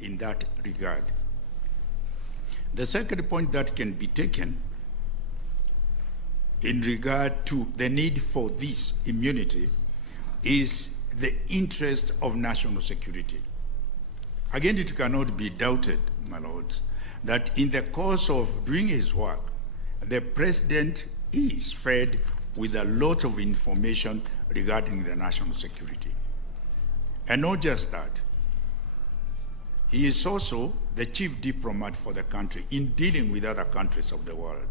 in that regard. The second point that can be taken in regard to the need for this immunity is the interest of national security. Again, it cannot be doubted, my lords, that in the course of doing his work, the president is fed with a lot of information regarding the national security. And not just that, he is also the chief diplomat for the country in dealing with other countries of the world.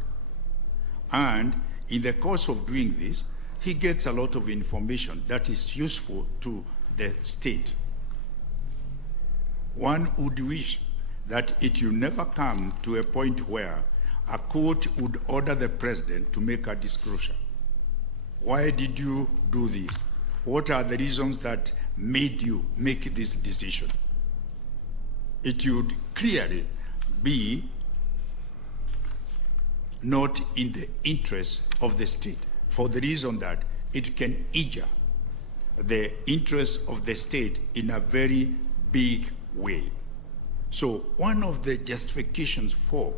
And in the course of doing this, he gets a lot of information that is useful to the state. One would wish that it will never come to a point where a court would order the president to make a disclosure. Why did you do this? What are the reasons that made you make this decision? It would clearly be not in the interest of the state, for the reason that it can injure the interests of the state in a very big way. So one of the justifications for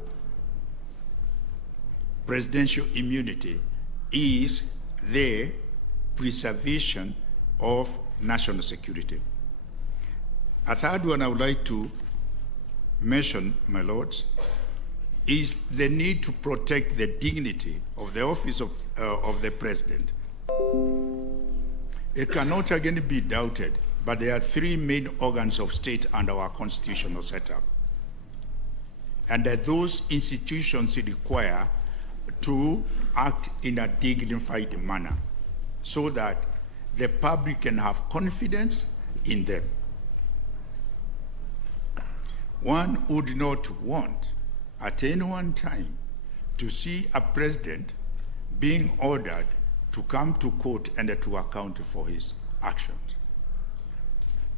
presidential immunity is the preservation of national security. A third one I would like to mention, my lords, is the need to protect the dignity of the office of the president. It cannot again be doubted, but there are three main organs of state under our constitutional setup. And that those institutions require to act in a dignified manner so that the public can have confidence in them. One would not want at any one time to see a president being ordered to come to court and to account for his actions.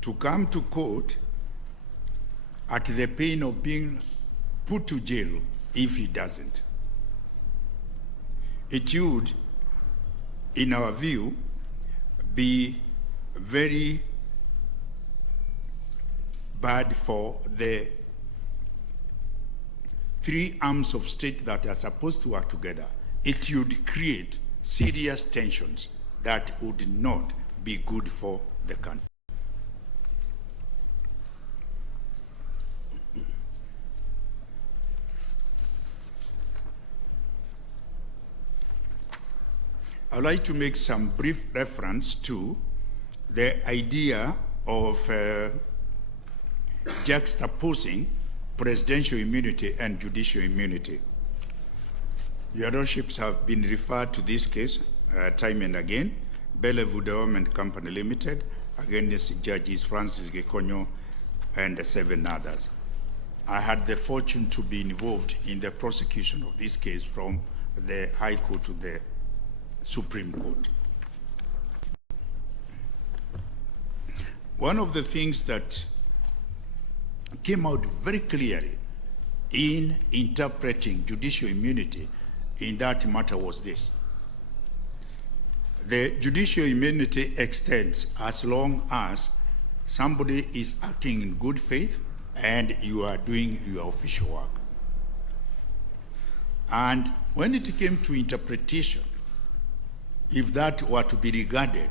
To come to court at the pain of being put to jail if he doesn't. It would, in our view, be very bad for the three arms of state that are supposed to work together. It would create serious tensions that would not be good for the country. I'd like to make some brief reference to the idea of juxtaposing presidential immunity and judicial immunity. Your lordships have been referred to this case time and again, Bellevue Development Company Limited, against Judges Francis Gekonyo and 7 others. I had the fortune to be involved in the prosecution of this case from the High Court to the Supreme Court. One of the things that came out very clearly in interpreting judicial immunity in that matter was this. The judicial immunity extends as long as somebody is acting in good faith and you are doing your official work. And when it came to interpretation, if that were to be regarded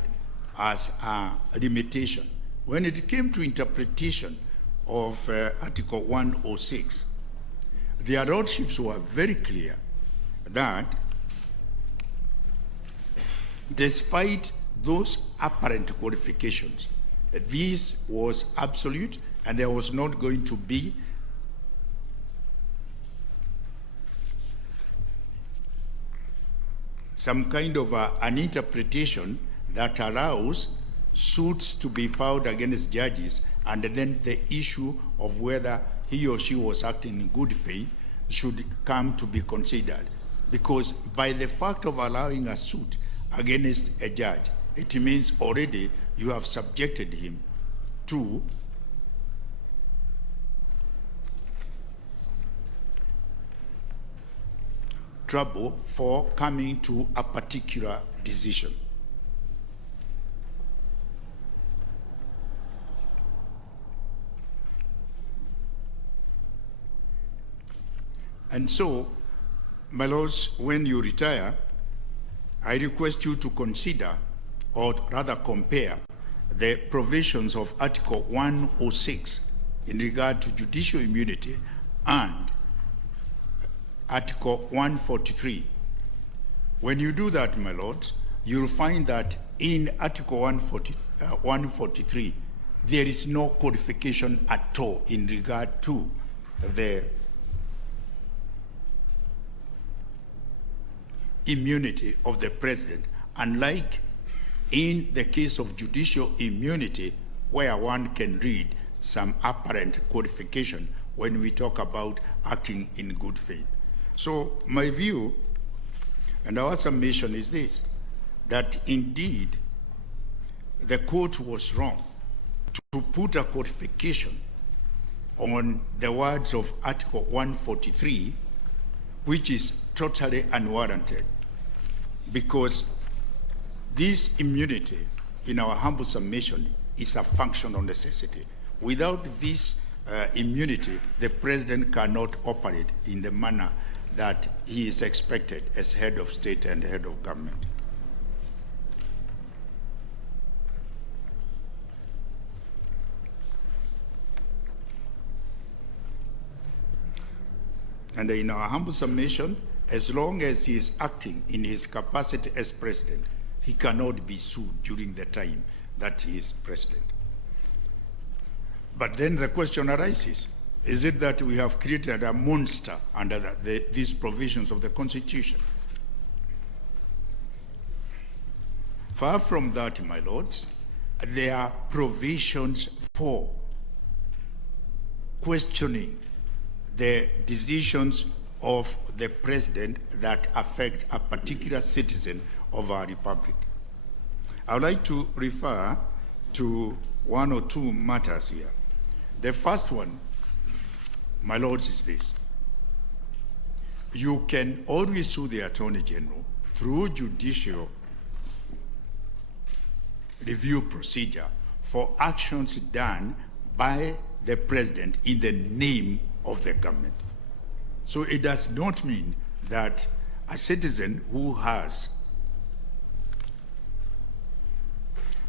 as a limitation, when it came to interpretation of Article 106, their lordships were very clear that despite those apparent qualifications, this was absolute and there was not going to be some kind of an interpretation that allows suits to be filed against judges and then the issue of whether he or she was acting in good faith should come to be considered. Because by the fact of allowing a suit against a judge, it means already you have subjected him to trouble for coming to a particular decision. And so, my lords, when you retire, I request you to consider, or rather compare, the provisions of Article 106 in regard to judicial immunity and Article 143. When you do that, my lords, you'll find that in Article 143, there is no codification at all in regard to the immunity of the president, unlike in the case of judicial immunity, where one can read some apparent codification when we talk about acting in good faith. So my view and our submission is this, that indeed the court was wrong to put a codification on the words of Article 143, which is totally unwarranted, because this immunity, in our humble submission, is a functional necessity. Without this immunity, the president cannot operate in the manner that he is expected as head of state and head of government. And in our humble submission, as long as he is acting in his capacity as president, he cannot be sued during the time that he is president. But then the question arises, is it that we have created a monster under these provisions of the Constitution? Far from that, my lords, there are provisions for questioning the decisions of the president that affect a particular citizen of our republic. I would like to refer to one or two matters here. The first one, my lords, is this. You can always sue the Attorney General through judicial review procedure for actions done by the president in the name of the government. So it does not mean that a citizen who has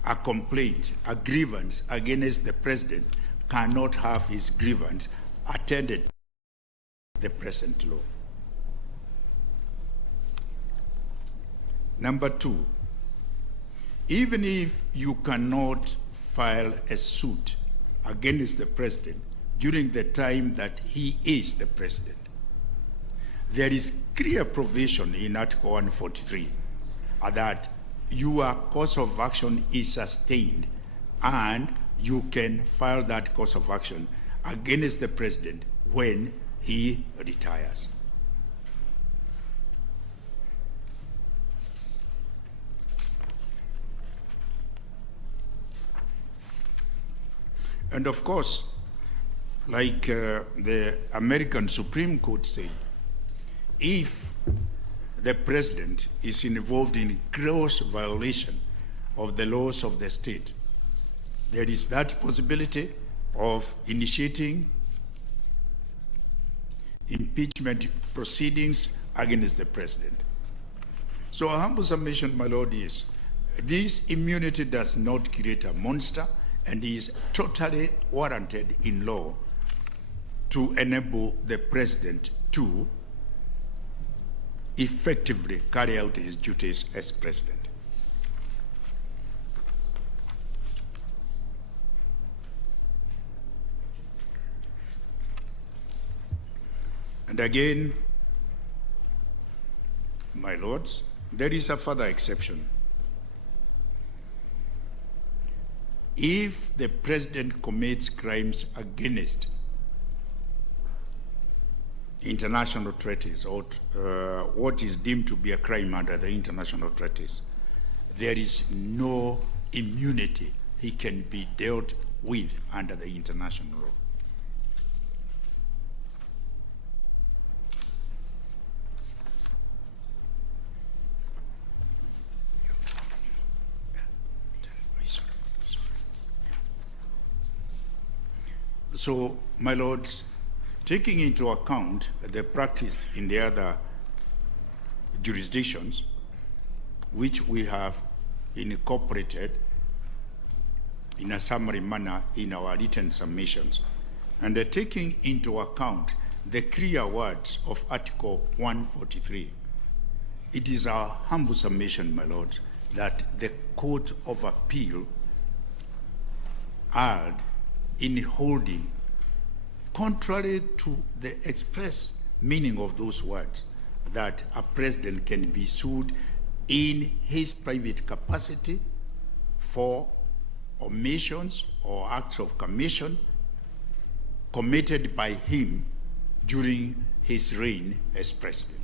a complaint, a grievance against the president cannot have his grievance attended to the present law. Number two, even if you cannot file a suit against the president during the time that he is the president, there is clear provision in Article 143 that your course of action is sustained and you can file that course of action against the president when he retires. And of course, like the American Supreme Court said, if the president is involved in gross violation of the laws of the state, there is that possibility of initiating impeachment proceedings against the president. So a humble submission, my lord, is this immunity does not create a monster and is totally warranted in law to enable the president to effectively carry out his duties as president. And again, my lords, there is a further exception. If the president commits crimes against international treaties or what is deemed to be a crime under the international treaties, there is no immunity he can be dealt with under the international law. So, my lords, taking into account the practice in the other jurisdictions, which we have incorporated in a summary manner in our written submissions, and taking into account the clear words of Article 143, it is our humble submission, my Lord, that the Court of Appeal erred in holding, contrary to the express meaning of those words, that a president can be sued in his private capacity for omissions or acts of commission committed by him during his reign as president.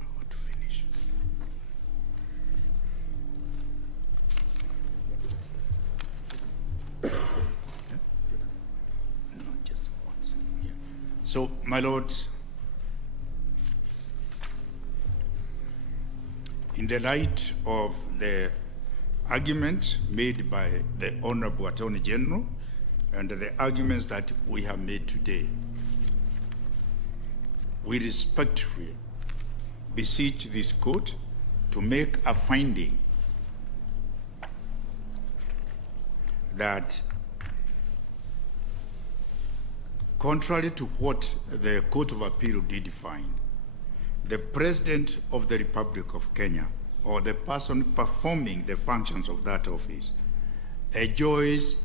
I want to finish. No, just once. Yeah. So, my lords, in the light of the arguments made by the Honorable Attorney General and the arguments that we have made today, we respectfully beseech this court to make a finding that, contrary to what the Court of Appeal did find, the President of the Republic of Kenya, or the person performing the functions of that office, enjoys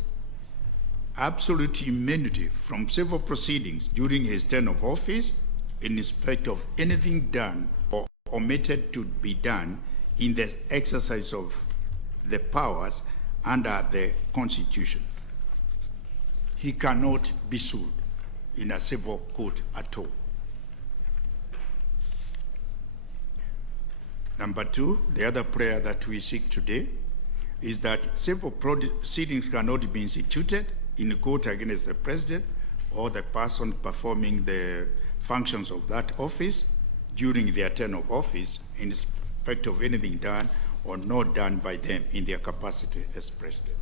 absolute immunity from civil proceedings during his term of office in respect of anything done or omitted to be done in the exercise of the powers under the Constitution. He cannot be sued in a civil court at all. Number two, the other prayer that we seek today is that civil proceedings cannot be instituted in court against the president or the person performing the functions of that office during their term of office in respect of anything done or not done by them in their capacity as president.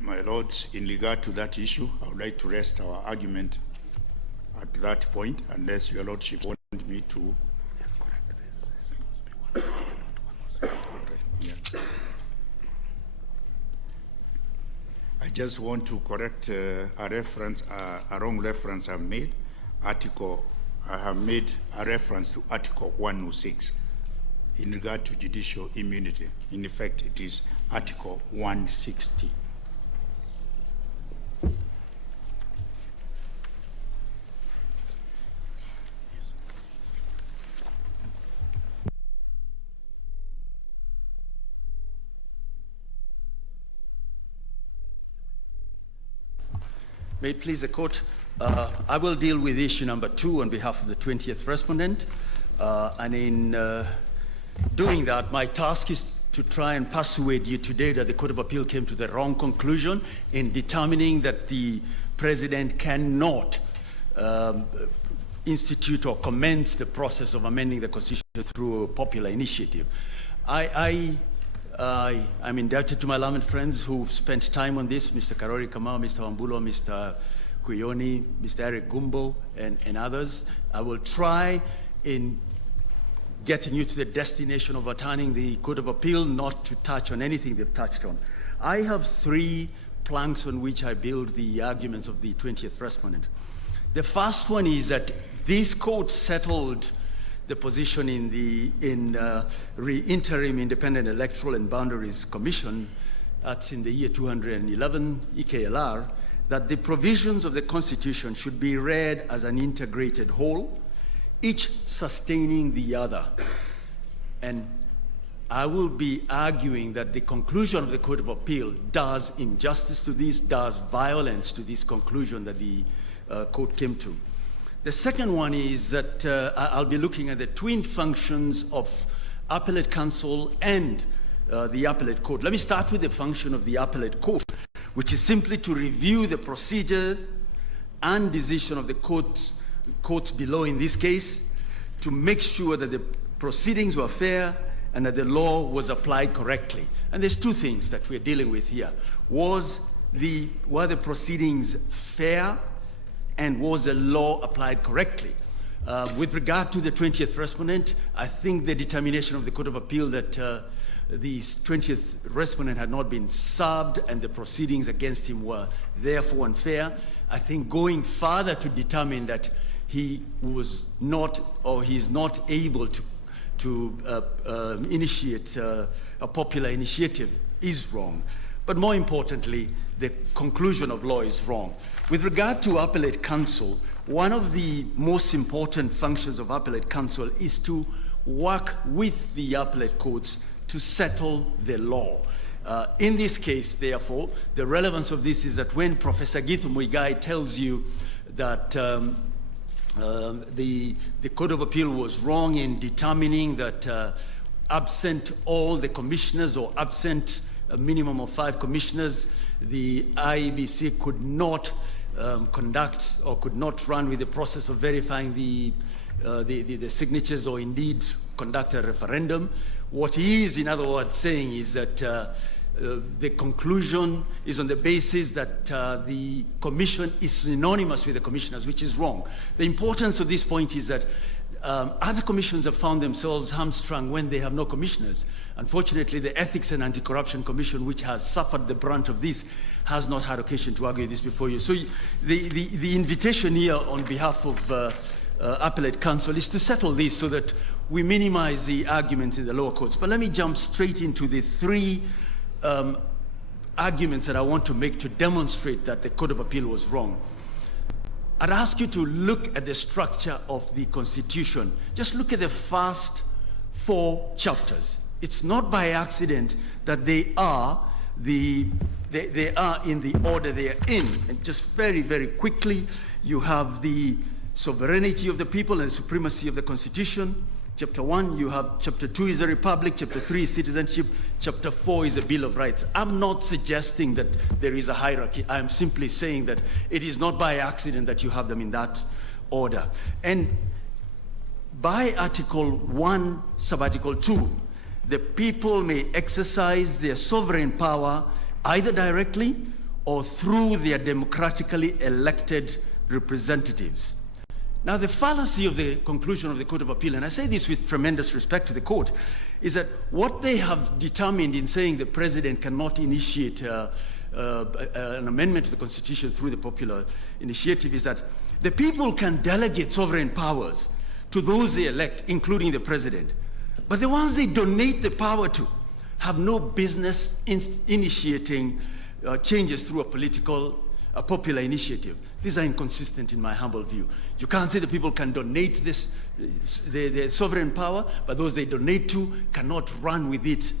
My lords, in regard to that issue, I would like to rest our argument at that point, unless your lordship want me to. Yes, correct. Yeah. I just want to correct a reference, a wrong reference I've made. I have made a reference to Article 106 in regard to judicial immunity. In effect, it is Article 160. May it please the court, I will deal with issue number 2 on behalf of the 20th respondent. And in doing that, my task is to try and persuade you today that the Court of Appeal came to the wrong conclusion in determining that the president cannot institute or commence the process of amending the Constitution through a popular initiative. I'm indebted to my learned friends who've spent time on this, Mr. Karori Kamau, Mr. Wambulo, Mr. Kuyoni, Mr. Eric Gumbo, and others. I will try in getting you to the destination of overturning the Court of Appeal, not to touch on anything they've touched on. I have 3 planks on which I build the arguments of the 20th respondent. The first one is that this court settled the position in the Interim Independent Electoral and Boundaries Commission, that's in the year 211 EKLR, that the provisions of the Constitution should be read as an integrated whole, each sustaining the other. And I will be arguing that the conclusion of the Court of Appeal does injustice to this, does violence to this conclusion that the court came to. The second one is that I'll be looking at the twin functions of appellate counsel and the appellate court. Let me start with the function of the appellate court, which is simply to review the procedures and decision of the courts below in this case, to make sure that the proceedings were fair and that the law was applied correctly. And there's two things that we're dealing with here. Were the proceedings fair, and was the law applied correctly? With regard to the 20th respondent, I think the determination of the Court of Appeal that the 20th respondent had not been served and the proceedings against him were therefore unfair. I think going further to determine that he was not, or he is not able to initiate a popular initiative is wrong. But more importantly, the conclusion of law is wrong. With regard to appellate counsel, one of the most important functions of appellate counsel is to work with the appellate courts to settle the law. In this case, therefore, the relevance of this is that when Professor Githu Muigai tells you that the Court of Appeal was wrong in determining that absent all the commissioners or absent a minimum of 5 commissioners, the IEBC could not conduct or could not run with the process of verifying the signatures or indeed conduct a referendum. What he is, in other words, saying is that the conclusion is on the basis that the commission is synonymous with the commissioners, which is wrong. The importance of this point is that other commissions have found themselves hamstrung when they have no commissioners. Unfortunately, the Ethics and Anti-Corruption Commission, which has suffered the brunt of this, has not had occasion to argue this before you. So the invitation here on behalf of appellate counsel is to settle this so that we minimize the arguments in the lower courts. But let me jump straight into the 3 arguments that I want to make to demonstrate that the Court of Appeal was wrong. I'd ask you to look at the structure of the Constitution. Just look at the first 4 chapters. It's not by accident that they are in the order they are in. And just very, very quickly, you have the sovereignty of the people and supremacy of the Constitution. Chapter 1, you have chapter 2 is a republic, chapter 3 is citizenship, chapter 4 is a Bill of Rights. I'm not suggesting that there is a hierarchy. I'm simply saying that it is not by accident that you have them in that order. And by Article 1, Sub-Article 2, the people may exercise their sovereign power either directly or through their democratically elected representatives. Now, the fallacy of the conclusion of the Court of Appeal, and I say this with tremendous respect to the court, is that what they have determined in saying the president cannot initiate an amendment to the Constitution through the popular initiative is that the people can delegate sovereign powers to those they elect, including the president. But the ones they donate the power to have no business initiating changes through a popular initiative. These are inconsistent in my humble view. You can't say the people can donate the sovereign power, but those they donate to cannot run with it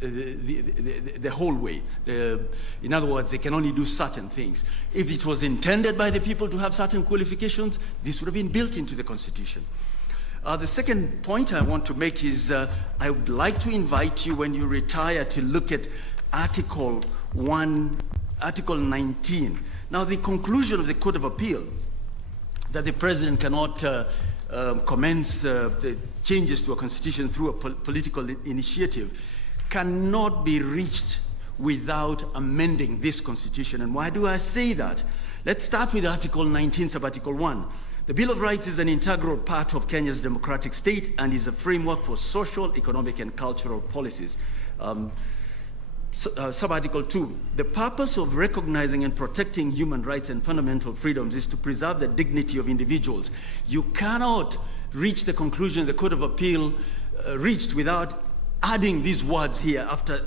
the whole way. In other words, they can only do certain things. If it was intended by the people to have certain qualifications, this would have been built into the Constitution. The second point I want to make is I would like to invite you, when you retire, to look at Article 19. Now, the conclusion of the Court of Appeal that the president cannot commence the changes to a constitution through a political initiative cannot be reached without amending this constitution. And why do I say that? Let's start with Article 19, Sub-Article 1. The Bill of Rights is an integral part of Kenya's democratic state and is a framework for social, economic, and cultural policies. Sub-Article 2, the purpose of recognizing and protecting human rights and fundamental freedoms is to preserve the dignity of individuals. You cannot reach the conclusion the Court of Appeal reached without adding these words here after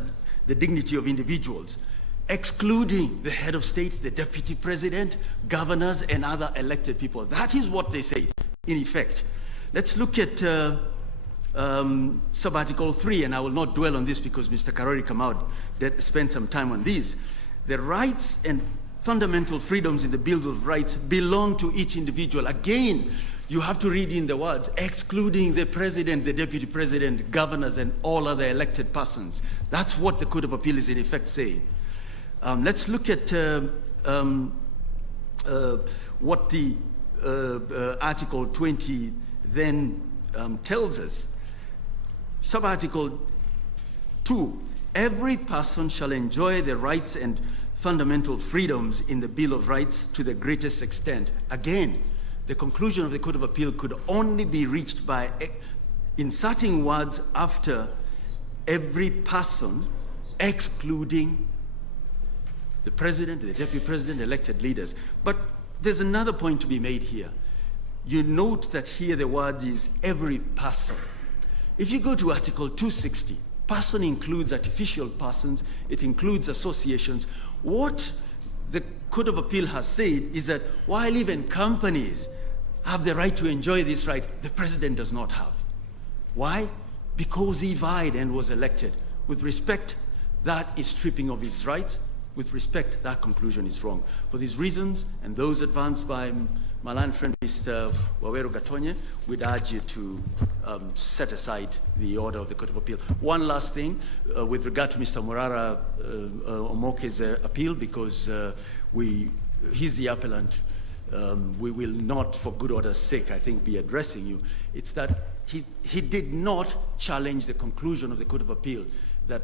the dignity of individuals, excluding the head of state, the deputy president, governors, and other elected people. That is what they say, in effect. Let's look at Sub-Article 3, and I will not dwell on this because Mr. Karori Kamau spent some time on these. The rights and fundamental freedoms in the Bill of Rights belong to each individual. Again, you have to read in the words, excluding the president, the deputy president, governors, and all other elected persons. That's what the Court of Appeal is in effect saying. Let's look at what the Article 20 then tells us. Sub-Article 2, every person shall enjoy the rights and fundamental freedoms in the Bill of Rights to the greatest extent. Again, the conclusion of the Court of Appeal could only be reached by inserting words after every person, excluding the president, the deputy president, elected leaders. But there's another point to be made here. You note that here the word is every person. If you go to Article 260, person includes artificial persons, it includes associations. What the Court of Appeal has said is that while even companies have the right to enjoy this right, the president does not have. Why? Because he vied and was elected. With respect, that is stripping of his rights. With respect, that conclusion is wrong. For these reasons, and those advanced by my learned friend, Mr. Waweru Gatonye, we'd urge you to set aside the order of the Court of Appeal. One last thing, with regard to Mr. Murara Omoke's appeal, because he's the appellant, we will not, for good order's sake, I think, be addressing you. It's that he did not challenge the conclusion of the Court of Appeal that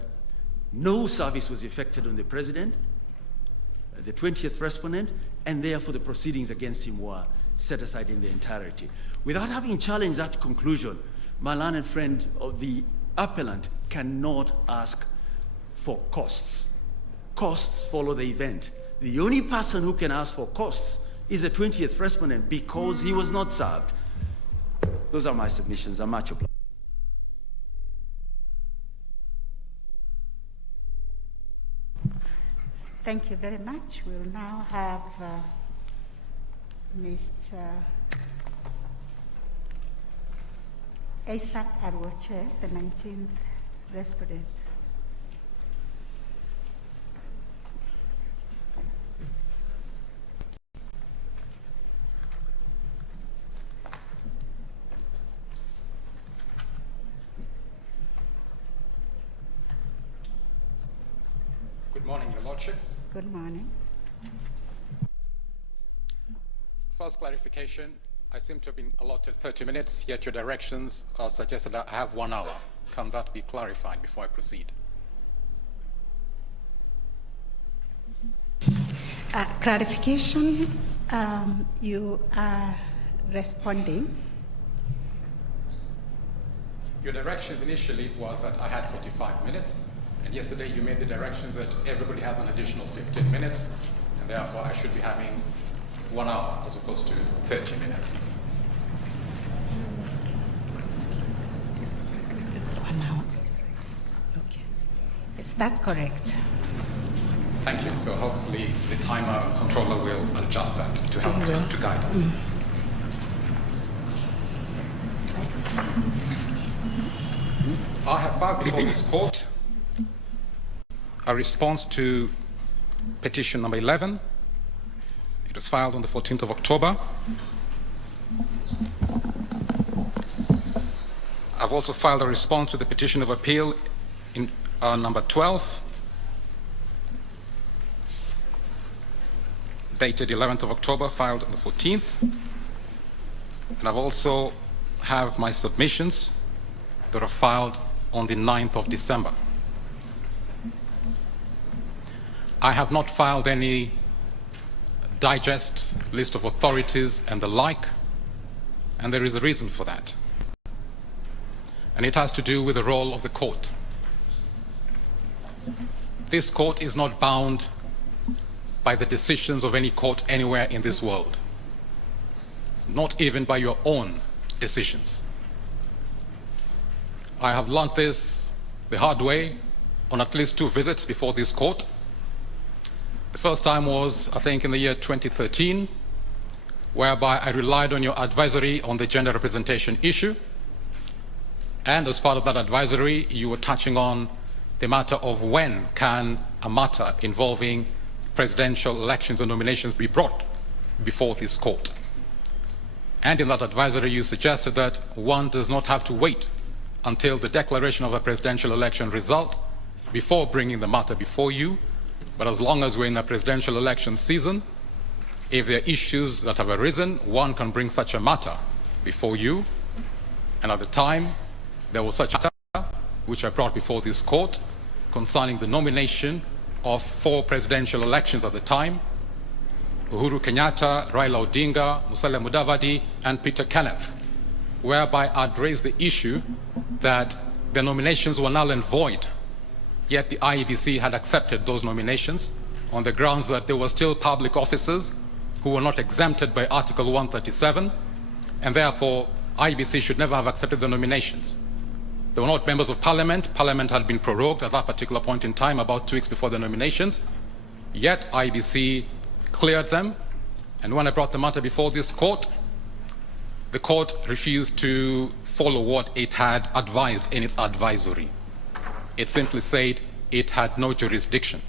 no service was effected on the president, the 20th respondent, and therefore the proceedings against him were set aside in their entirety. Without having challenged that conclusion, my learned friend of the appellant cannot ask for costs. Costs follow the event. The only person who can ask for costs is the 20th respondent because he was not served. Those are my submissions. I'm much obliged. Thank you very much. We'll now have Mr. Isaac Arwoche, the 19th respondent. Good morning, Your Lordships. Good morning. First clarification, I seem to have been allotted 30 minutes, yet your directions are suggested that I have 1 hour. Can that be clarified before I proceed? Clarification, you are responding. Your directions initially was that I had 45 minutes. And yesterday you made the directions that everybody has an additional 15 minutes, and therefore I should be having 1 hour as opposed to 30 minutes. 1 hour. Okay. Yes, that's correct. Thank you. So hopefully the timer controller will adjust that to help to guide us. I have filed before this court a response to petition number 11. It was filed on the 14th of October. I've also filed a response to the petition of appeal in number 12, dated 11th of October, filed on the 14th. And I've also have my submissions that are filed on the 9th of December. I have not filed any digest, list of authorities and the like, and there is a reason for that. And it has to do with the role of the court. This court is not bound by the decisions of any court anywhere in this world, not even by your own decisions. I have learned this the hard way on at least 2 visits before this court. The first time was, I think, in the year 2013, whereby I relied on your advisory on the gender representation issue. And as part of that advisory, you were touching on the matter of when can a matter involving presidential elections and nominations be brought before this court. And in that advisory, you suggested that one does not have to wait until the declaration of a presidential election result before bringing the matter before you. But as long as we're in a presidential election season, if there are issues that have arisen, one can bring such a matter before you. And at the time, there was such a matter which I brought before this court, concerning the nomination of 4 presidential elections at the time: Uhuru Kenyatta, Raila Odinga, Musalia Mudavadi, and Peter Kenneth, whereby I'd raised the issue that the nominations were null and void, yet the IEBC had accepted those nominations on the grounds that they were still public officers who were not exempted by Article 137, and therefore IEBC should never have accepted the nominations. They were not members of Parliament. Parliament had been prorogued at that particular point in time, about 2 weeks before the nominations, yet IEBC cleared them, and when I brought the matter before this court, the court refused to follow what it had advised in its advisory. It simply said it had no jurisdiction.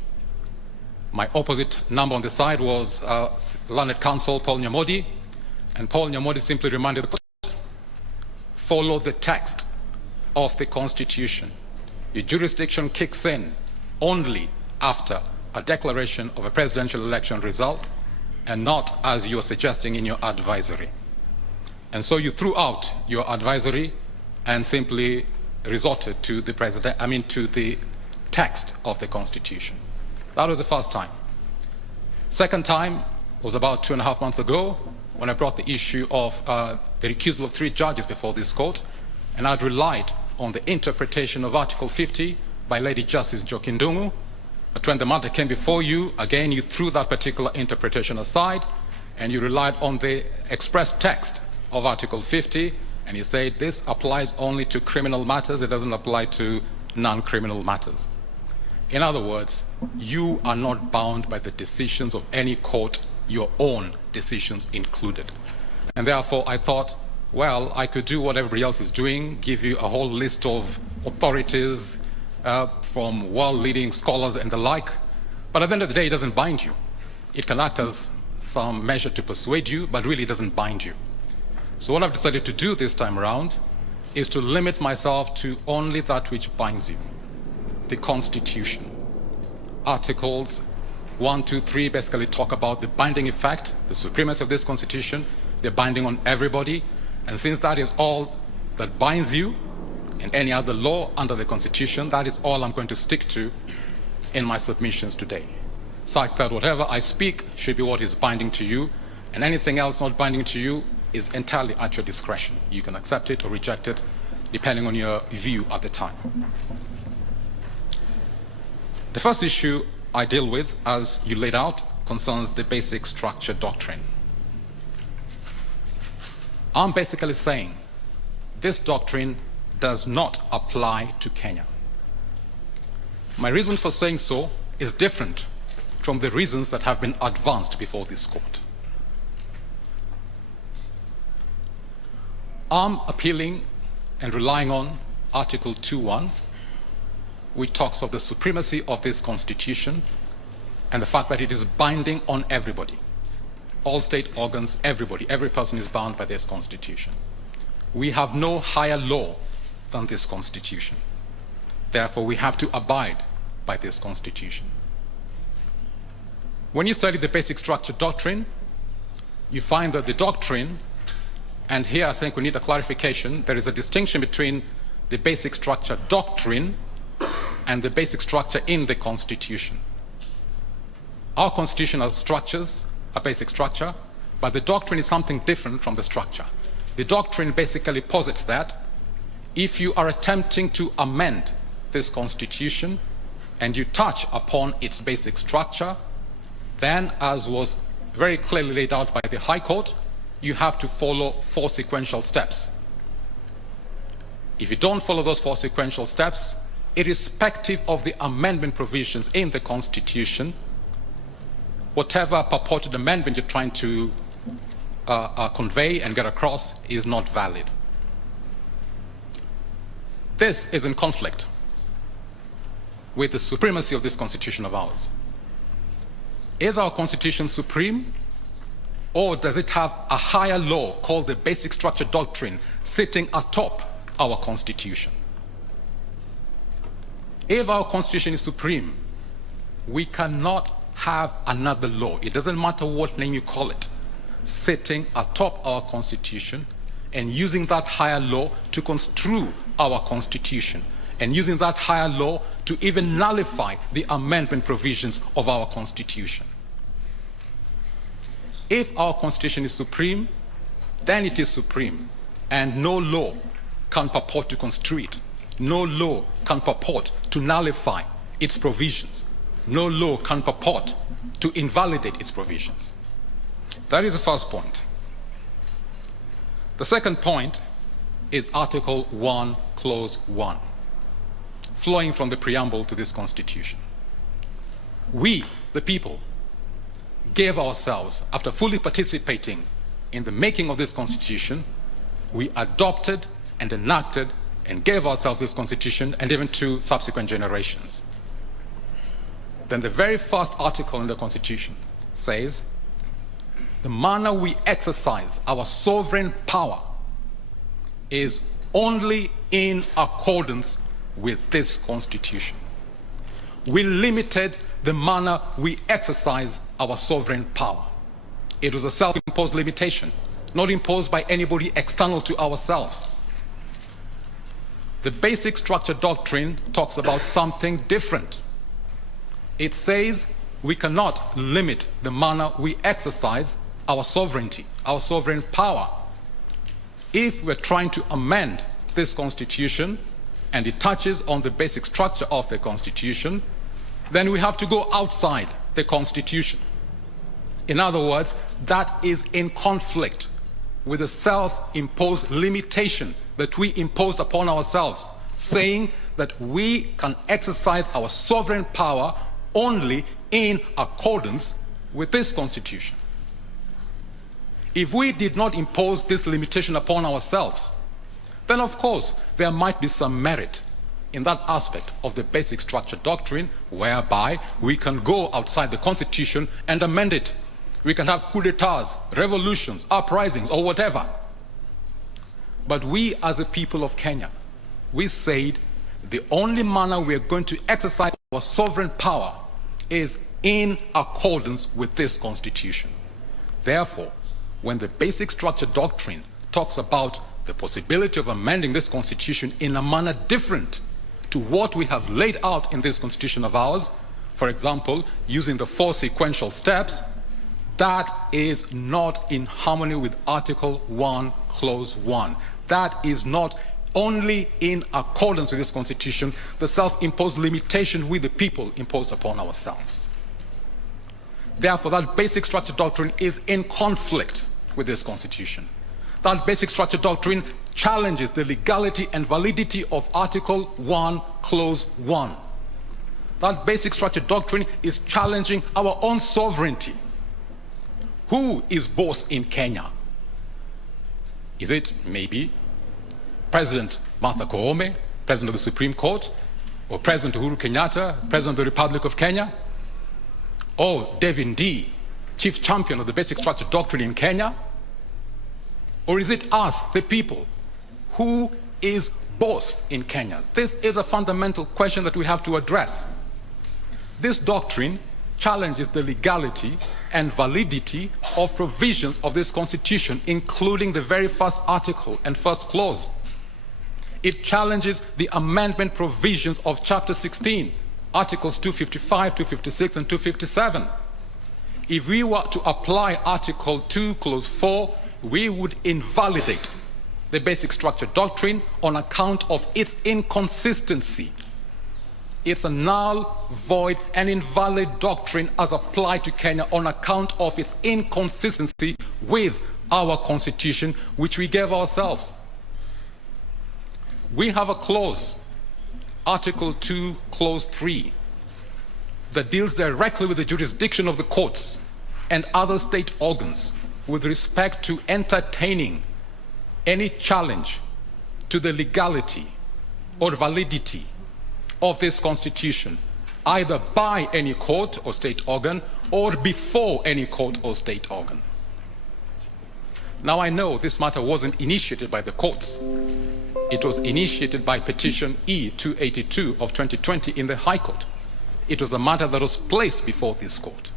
My opposite number on the side was learned counsel Paul Nyamodi, and Paul Nyamodi simply reminded the court, follow the text of the Constitution. Your jurisdiction kicks in only after a declaration of a presidential election result, and not as you're suggesting in your advisory. And so you threw out your advisory and simply resorted to the to the text of the Constitution. That was the first time. Second time was about 2.5 months ago, when I brought the issue of the recusal of 3 judges before this court, and I'd relied on the interpretation of Article 50 by Lady Justice Jokindungu. But when the matter came before you, again, you threw that particular interpretation aside, and you relied on the express text of Article 50, and you said this applies only to criminal matters, it doesn't apply to non-criminal matters. In other words, you are not bound by the decisions of any court, your own decisions included. And therefore I thought, well, I could do what everybody else is doing, give you a whole list of authorities from world-leading scholars and the like, but at the end of the day, it doesn't bind you. It can act as some measure to persuade you, but really it doesn't bind you. So what I've decided to do this time around is to limit myself to only that which binds you. The Constitution. Articles 1, 2, 3 basically talk about the binding effect, the supremacy of this Constitution. They're binding on everybody. And since that is all that binds you in any other law under the Constitution, that is all I'm going to stick to in my submissions today. Such that whatever I speak should be what is binding to you, and anything else not binding to you is entirely at your discretion. You can accept it or reject it, depending on your view at the time. The first issue I deal with, as you laid out, concerns the basic structure doctrine. I'm basically saying this doctrine does not apply to Kenya. My reason for saying so is different from the reasons that have been advanced before this court. I'm appealing and relying on Article 2.1, which talks of the supremacy of this Constitution and the fact that it is binding on everybody. All state organs, everybody, every person is bound by this Constitution. We have no higher law than this Constitution. Therefore, we have to abide by this Constitution. When you study the basic structure doctrine, you find that the doctrine, and here I think we need a clarification, there is a distinction between the basic structure doctrine and the basic structure in the Constitution. Our Constitution has structures, a basic structure, but the doctrine is something different from the structure. The doctrine basically posits that if you are attempting to amend this Constitution and you touch upon its basic structure, then, as was very clearly laid out by the High Court, you have to follow 4 sequential steps. If you don't follow those 4 sequential steps, irrespective of the amendment provisions in the Constitution, whatever purported amendment you're trying to convey and get across is not valid. This is in conflict with the supremacy of this Constitution of ours. Is our Constitution supreme, or does it have a higher law called the basic structure doctrine sitting atop our Constitution? If our Constitution is supreme, we cannot have another law, it doesn't matter what name you call it, sitting atop our Constitution and using that higher law to construe our Constitution and using that higher law to even nullify the amendment provisions of our Constitution. If our Constitution is supreme, then it is supreme, and no law can purport to construe it. No law can purport to nullify its provisions. No law can purport to invalidate its provisions. That is the first point. The second point is Article 1, Clause 1, flowing from the preamble to this Constitution. We, the people, gave ourselves, after fully participating in the making of this Constitution, we adopted and enacted and gave ourselves this Constitution, and even to subsequent generations. Then the very first article in the Constitution says, the manner we exercise our sovereign power is only in accordance with this Constitution. We limited the manner we exercise our sovereign power. It was a self-imposed limitation, not imposed by anybody external to ourselves. The basic structure doctrine talks about something different. It says we cannot limit the manner we exercise our sovereignty, our sovereign power. If we're trying to amend this Constitution and it touches on the basic structure of the Constitution, then we have to go outside the Constitution. In other words, that is in conflict with the self-imposed limitation that we imposed upon ourselves, saying that we can exercise our sovereign power only in accordance with this Constitution. If we did not impose this limitation upon ourselves, then of course there might be some merit in that aspect of the basic structure doctrine, whereby we can go outside the Constitution and amend it. We can have coup d'etats, revolutions, uprisings, or whatever. But we as a people of Kenya, we said the only manner we are going to exercise our sovereign power is in accordance with this Constitution. Therefore, when the basic structure doctrine talks about the possibility of amending this Constitution in a manner different to what we have laid out in this Constitution of ours, for example, using the 4 sequential steps, that is not in harmony with Article 1, Clause 1. That is not only in accordance with this Constitution, the self-imposed limitation we the people imposed upon ourselves. Therefore, that basic structure doctrine is in conflict with this Constitution. That basic structure doctrine challenges the legality and validity of Article 1, Clause 1. That basic structure doctrine is challenging our own sovereignty. Who is boss in Kenya? Is it maybe President Martha Koome, President of the Supreme Court, or President Uhuru Kenyatta, President of the Republic of Kenya, or David D, Chief Champion of the basic structure doctrine in Kenya? Or is it us, the people? Who is boss in Kenya? This is a fundamental question that we have to address. This doctrine challenges the legality and validity of provisions of this Constitution, including the very first article and first clause. It challenges the amendment provisions of Chapter 16, Articles 255, 256, and 257. If we were to apply Article 2, Clause 4, we would invalidate the basic structure doctrine on account of its inconsistency. It's a null, void, and invalid doctrine as applied to Kenya on account of its inconsistency with our Constitution, which we gave ourselves. We have a clause, Article 2, Clause 3, that deals directly with the jurisdiction of the courts and other state organs with respect to entertaining any challenge to the legality or validity of this Constitution, either by any court or state organ or before any court or state organ. Now, I know this matter wasn't initiated by the courts. It was initiated by Petition E-282 of 2020 in the High Court. It was a matter that was placed before this court.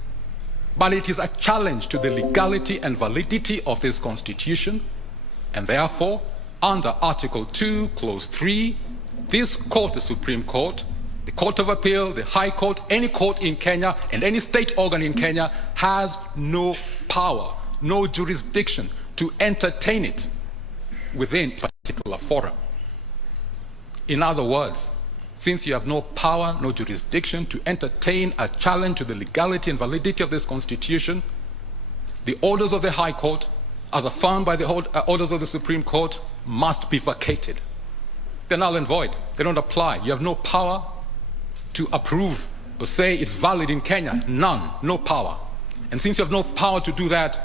But it is a challenge to the legality and validity of this Constitution, and therefore, under Article 2, Clause 3, this court, the Supreme Court, the Court of Appeal, the High Court, any court in Kenya, and any state organ in Kenya has no power, no jurisdiction to entertain it within a particular forum. In other words, since you have no power, no jurisdiction to entertain a challenge to the legality and validity of this Constitution, the orders of the High Court, as affirmed by the orders of the Supreme Court, must be vacated. They're null and void. They don't apply. You have no power to approve or say it's valid in Kenya. None. No power. And since you have no power to do that,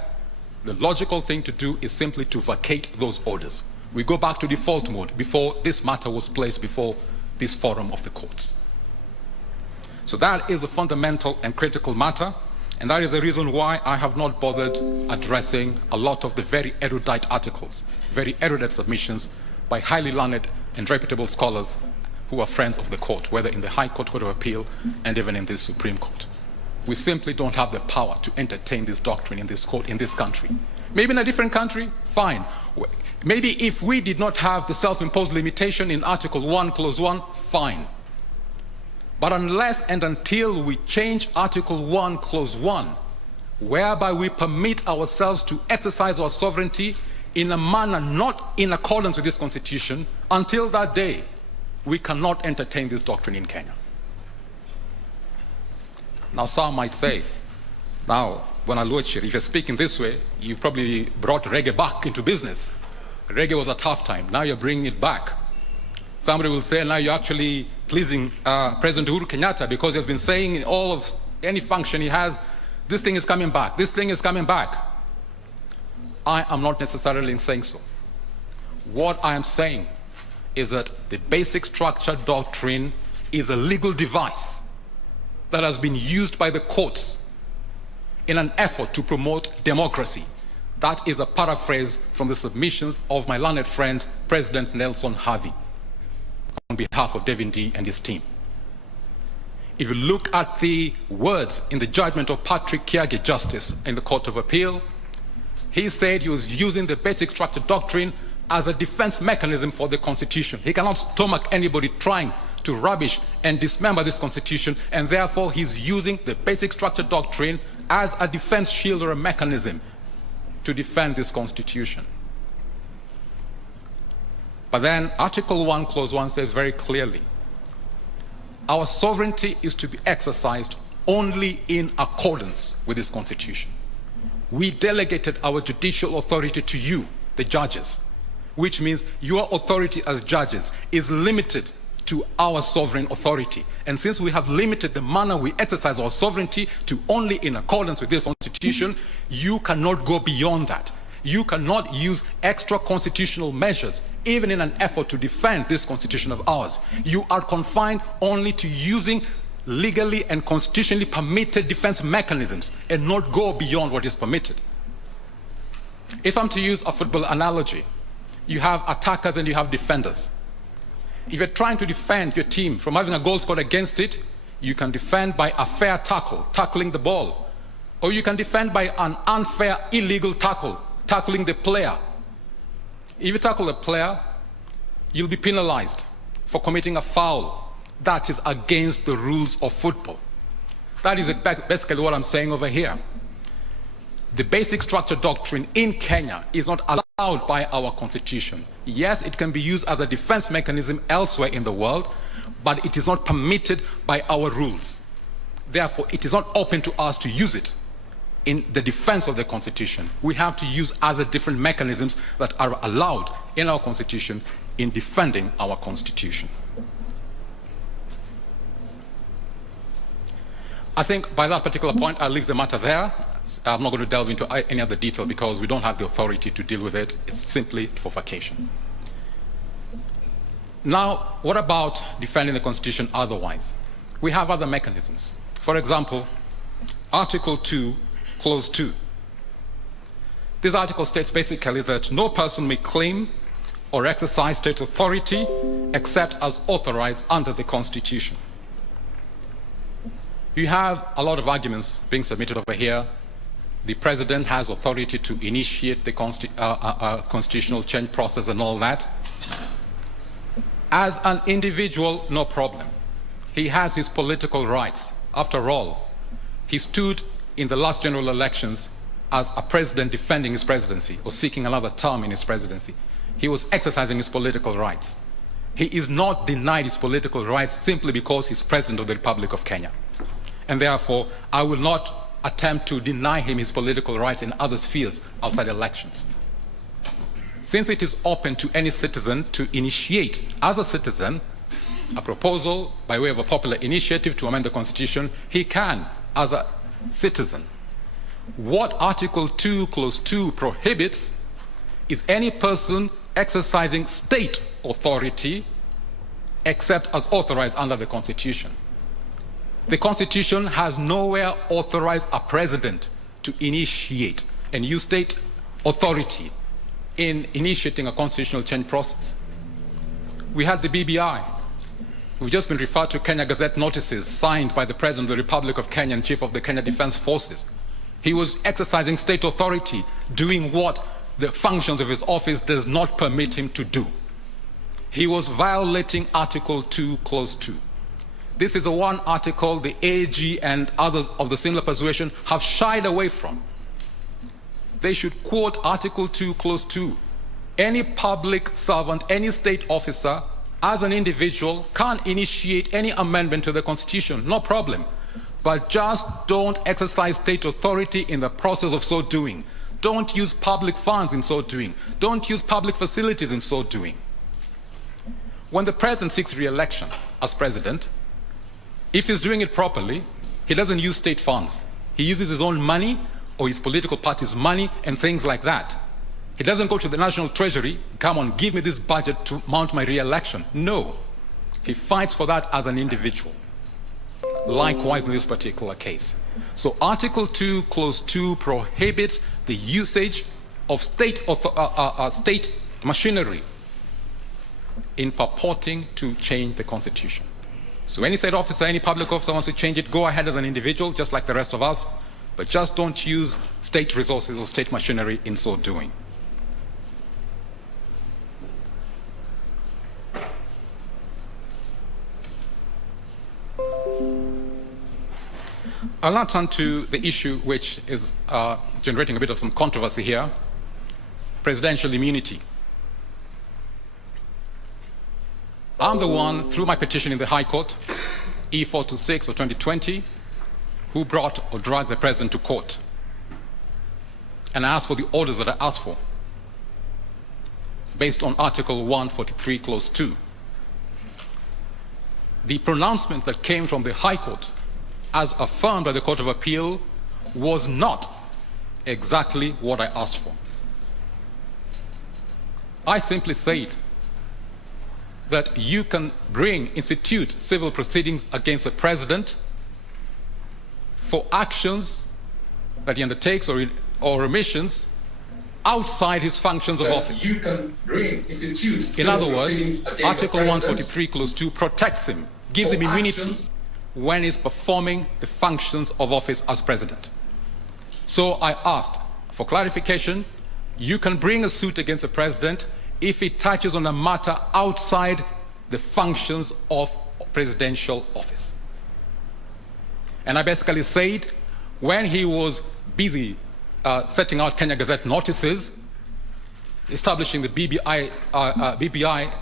the logical thing to do is simply to vacate those orders. We go back to default mode before this matter was placed before this forum of the courts. So that is a fundamental and critical matter, and that is the reason why I have not bothered addressing a lot of the very erudite articles, very erudite submissions by highly learned and reputable scholars who are friends of the court, whether in the High Court, Court of Appeal, and even in the Supreme Court. We simply don't have the power to entertain this doctrine in this court, in this country. Maybe in a different country, fine. Maybe if we did not have the self-imposed limitation in Article 1, Clause 1, fine. But unless and until we change Article 1, Clause 1, whereby we permit ourselves to exercise our sovereignty in a manner not in accordance with this Constitution, until that day, we cannot entertain this doctrine in Kenya. Now, some might say, now, when if you're speaking this way, you probably brought reggae back into business. Reggae was a tough time. Now you're bringing it back. Somebody will say, now you're actually pleasing President Uhuru Kenyatta because he has been saying in all of any function he has, this thing is coming back, this thing is coming back. I am not necessarily saying so. What I am saying is that the basic structure doctrine is a legal device that has been used by the courts in an effort to promote democracy. That is a paraphrase from the submissions of my learned friend, President Nelson Harvey, on behalf of Devin D and his team. If you look at the words in the judgment of Patrick Kiage, Justice in the Court of Appeal, he said he was using the basic structure doctrine as a defense mechanism for the Constitution. He cannot stomach anybody trying to rubbish and dismember this Constitution, and therefore he's using the basic structure doctrine as a defense shield or a mechanism to defend this Constitution. But then Article 1, Clause 1 says very clearly, our sovereignty is to be exercised only in accordance with this Constitution. We delegated our judicial authority to you, the judges, which means your authority as judges is limited to our sovereign authority. And since we have limited the manner we exercise our sovereignty to only in accordance with this Constitution, you cannot go beyond that. You cannot use extra constitutional measures, even in an effort to defend this Constitution of ours. You are confined only to using legally and constitutionally permitted defense mechanisms and not go beyond what is permitted. If I'm to use a football analogy, you have attackers and you have defenders. If you're trying to defend your team from having a goal scored against it, you can defend by a fair tackle, tackling the ball. Or you can defend by an unfair, illegal tackle, tackling the player. If you tackle a player, you'll be penalized for committing a foul. That is against the rules of football. That is basically what I'm saying over here. The basic structure doctrine in Kenya is not allowed by our Constitution. Yes, it can be used as a defense mechanism elsewhere in the world, but it is not permitted by our rules. Therefore, it is not open to us to use it in the defense of the Constitution. We have to use other different mechanisms that are allowed in our Constitution in defending our Constitution. I think by that particular point, I'll leave the matter there. I'm not going to delve into any other detail because we don't have the authority to deal with it. It's simply for vacation. Now, what about defending the Constitution otherwise? We have other mechanisms. For example, Article 2, Clause 2. This article states basically that no person may claim or exercise state authority except as authorized under the Constitution. You have a lot of arguments being submitted over here. The president has authority to initiate the constitutional change process and all that. As an individual, no problem. He has his political rights. After all, he stood in the last general elections as a president defending his presidency or seeking another term in his presidency. He was exercising his political rights. He is not denied his political rights simply because he's president of the Republic of Kenya. And therefore, I will not attempt to deny him his political rights in other spheres outside elections. Since it is open to any citizen to initiate, as a citizen, a proposal by way of a popular initiative to amend the Constitution, he can, as a citizen. What Article 2, Clause 2 prohibits is any person exercising state authority except as authorized under the Constitution. The Constitution has nowhere authorized a president to initiate and use state authority in initiating a constitutional change process. We had the BBI. We've just been referred to Kenya Gazette notices signed by the President of the Republic of Kenya and Chief of the Kenya Defense Forces. He was exercising state authority, doing what the functions of his office does not permit him to do. He was violating Article 2, Clause 2. This is the one article the AG and others of the similar persuasion have shied away from. They should quote Article 2, Clause 2. Any public servant, any state officer, as an individual, can initiate any amendment to the Constitution, no problem. But just don't exercise state authority in the process of so doing. Don't use public funds in so doing. Don't use public facilities in so doing. When the president seeks re-election as president, if he's doing it properly, he doesn't use state funds. He uses his own money or his political party's money and things like that. He doesn't go to the National Treasury, come on, give me this budget to mount my re-election. No. He fights for that as an individual. Likewise in this particular case. So Article 2, Clause 2 prohibits the usage of state machinery in purporting to change the Constitution. So any state officer, any public officer wants to change it, go ahead as an individual, just like the rest of us, but just don't use state resources or state machinery in so doing. I'll now turn to the issue which is generating a bit of some controversy here, presidential immunity. I'm the one, through my petition in the High Court, E426 of 2020, who brought or dragged the president to court. And I asked for the orders that I asked for, based on Article 143, Clause 2. The pronouncement that came from the High Court, as affirmed by the Court of Appeal, was not exactly what I asked for. I simply said that you can institute civil proceedings against a president for actions that he undertakes or omissions outside his functions of office. You can institute in other words, Article 143, Clause 2 protects him, gives him immunity when he's performing the functions of office as president. So I asked for clarification. You can bring a suit against a president if it touches on a matter outside the functions of presidential office. And I basically said, when he was busy setting out Kenya Gazette notices, establishing the Bbi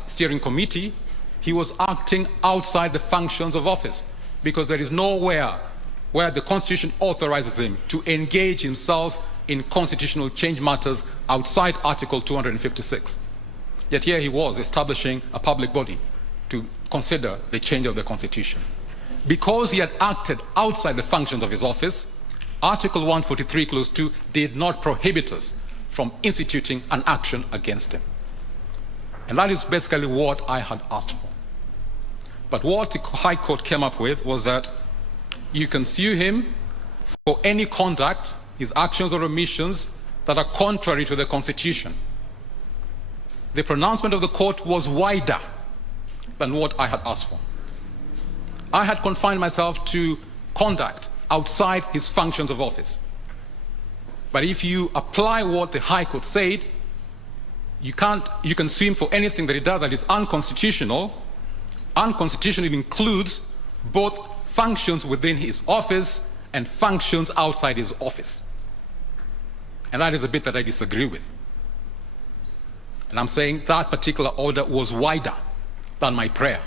steering committee, he was acting outside the functions of office, because there is nowhere where the Constitution authorizes him to engage himself in constitutional change matters outside Article 256. Yet here he was establishing a public body to consider the change of the Constitution. Because he had acted outside the functions of his office, Article 143, Clause 2 did not prohibit us from instituting an action against him. And that is basically what I had asked for. But what the High Court came up with was that you can sue him for any conduct, his actions or omissions, that are contrary to the Constitution. The pronouncement of the court was wider than what I had asked for. I had confined myself to conduct outside his functions of office. But if you apply what the High Court said, you can sue him for anything that he does that is unconstitutional. Unconstitutional includes both functions within his office and functions outside his office. And that is a bit that I disagree with. And I'm saying that particular order was wider than my prayer.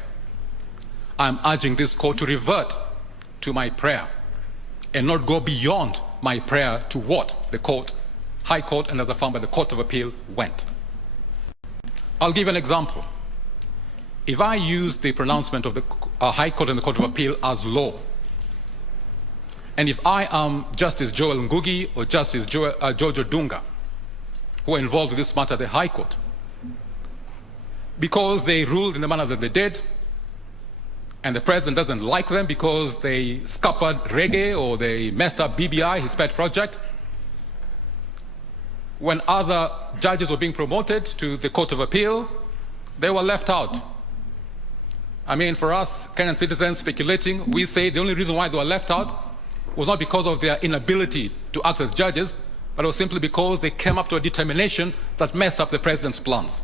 I'm urging this court to revert to my prayer and not go beyond my prayer to what the court, High Court and as affirmed by the Court of Appeal, went. I'll give an example. If I use the pronouncement of the High Court and the Court of Appeal as law, and if I am Justice Joel Ngugi or Justice George Odunga, who are involved with this matter at the High Court, because they ruled in the manner that they did, and the president doesn't like them because they scuppered reggae or they messed up BBI, his pet project, when other judges were being promoted to the Court of Appeal, they were left out. I mean, for us Kenyan citizens speculating, we say the only reason why they were left out was not because of their inability to act as judges, but it was simply because they came up to a determination that messed up the president's plans.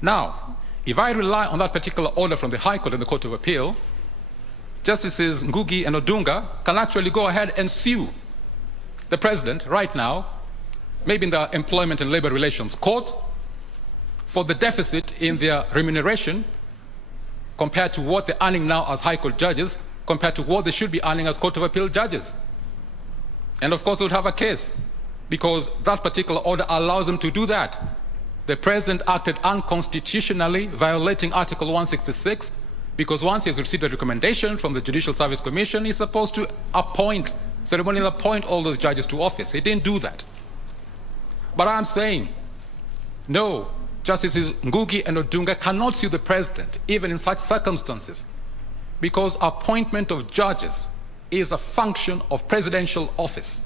Now, if I rely on that particular order from the High Court and the Court of Appeal, Justices Ngugi and Odunga can actually go ahead and sue the president right now, maybe in the Employment and Labor Relations Court, for the deficit in their remuneration compared to what they're earning now as High Court judges, compared to what they should be earning as Court of Appeal judges. And of course they would have a case, because that particular order allows them to do that. The president acted unconstitutionally, violating Article 166, because once he has received a recommendation from the Judicial Service Commission, he's supposed to ceremonially appoint all those judges to office. He didn't do that. But I'm saying, no, Justices Ngugi and Odunga cannot sue the president, even in such circumstances, because appointment of judges is a function of presidential office.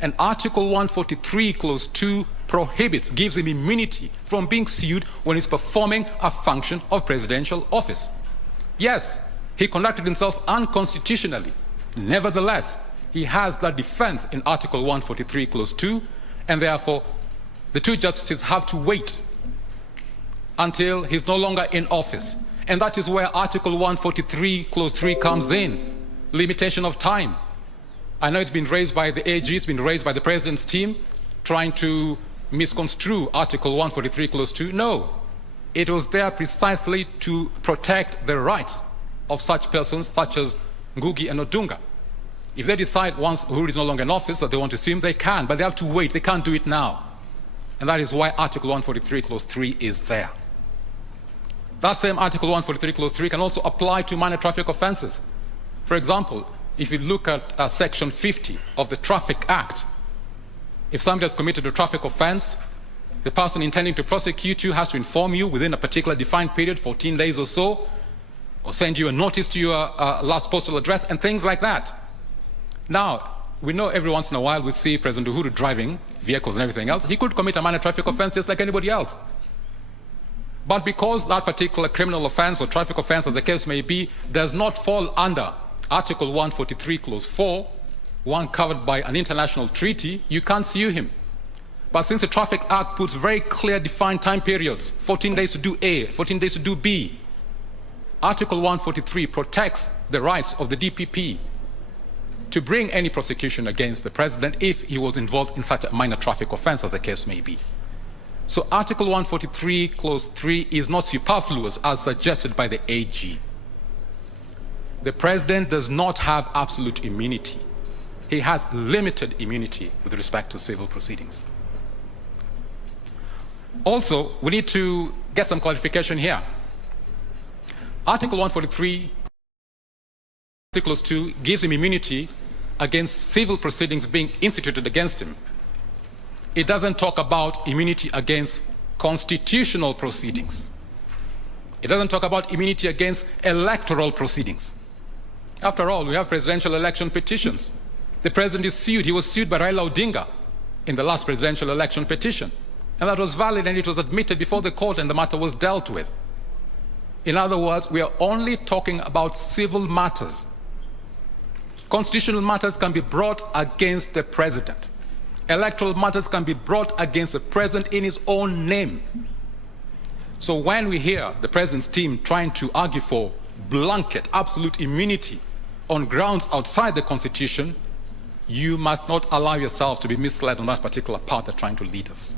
And Article 143, Clause 2 prohibits, gives him immunity from being sued when he's performing a function of presidential office. Yes, he conducted himself unconstitutionally. Nevertheless, he has that defense in Article 143, Clause 2, and therefore the two justices have to wait until he's no longer in office. And that is where Article 143, Clause 3 comes in, limitation of time. I know it's been raised by the AG, it's been raised by the president's team, trying to misconstrue Article 143, Clause 2. No, it was there precisely to protect the rights of such persons, such as Ngugi and Odunga. If they decide once Uhuru is no longer in office that they want to sue him, they can, but they have to wait. They can't do it now. And that is why Article 143, Clause 3 is there. That same Article 143, Clause 3 can also apply to minor traffic offenses. For example, if you look at Section 50 of the Traffic Act, if somebody has committed a traffic offense, the person intending to prosecute you has to inform you within a particular defined period, 14 days or so, or send you a notice to your last postal address and things like that. Now, we know every once in a while we see President Uhuru driving vehicles and everything else. He could commit a minor traffic offense just like anybody else. But because that particular criminal offense or traffic offense, as the case may be, does not fall under Article 143, Clause 4, one covered by an international treaty, you can't sue him. But since the Traffic Act puts very clear defined time periods, 14 days to do A, 14 days to do B, Article 143 protects the rights of the DPP to bring any prosecution against the president if he was involved in such a minor traffic offense, as the case may be. So Article 143, Clause 3 is not superfluous as suggested by the AG. The president does not have absolute immunity. He has limited immunity with respect to civil proceedings. Also, we need to get some clarification here. Article 143, Clause 2 gives him immunity against civil proceedings being instituted against him. It doesn't talk about immunity against constitutional proceedings. It doesn't talk about immunity against electoral proceedings. After all, we have presidential election petitions. The president is sued. He was sued by Raila Odinga in the last presidential election petition. And that was valid and it was admitted before the court and the matter was dealt with. In other words, we are only talking about civil matters. Constitutional matters can be brought against the president. electoral matters can be brought against the president in his own name. So when we hear the president's team trying to argue for blanket, absolute immunity on grounds outside the Constitution, you must not allow yourself to be misled on that particular path they're trying to lead us.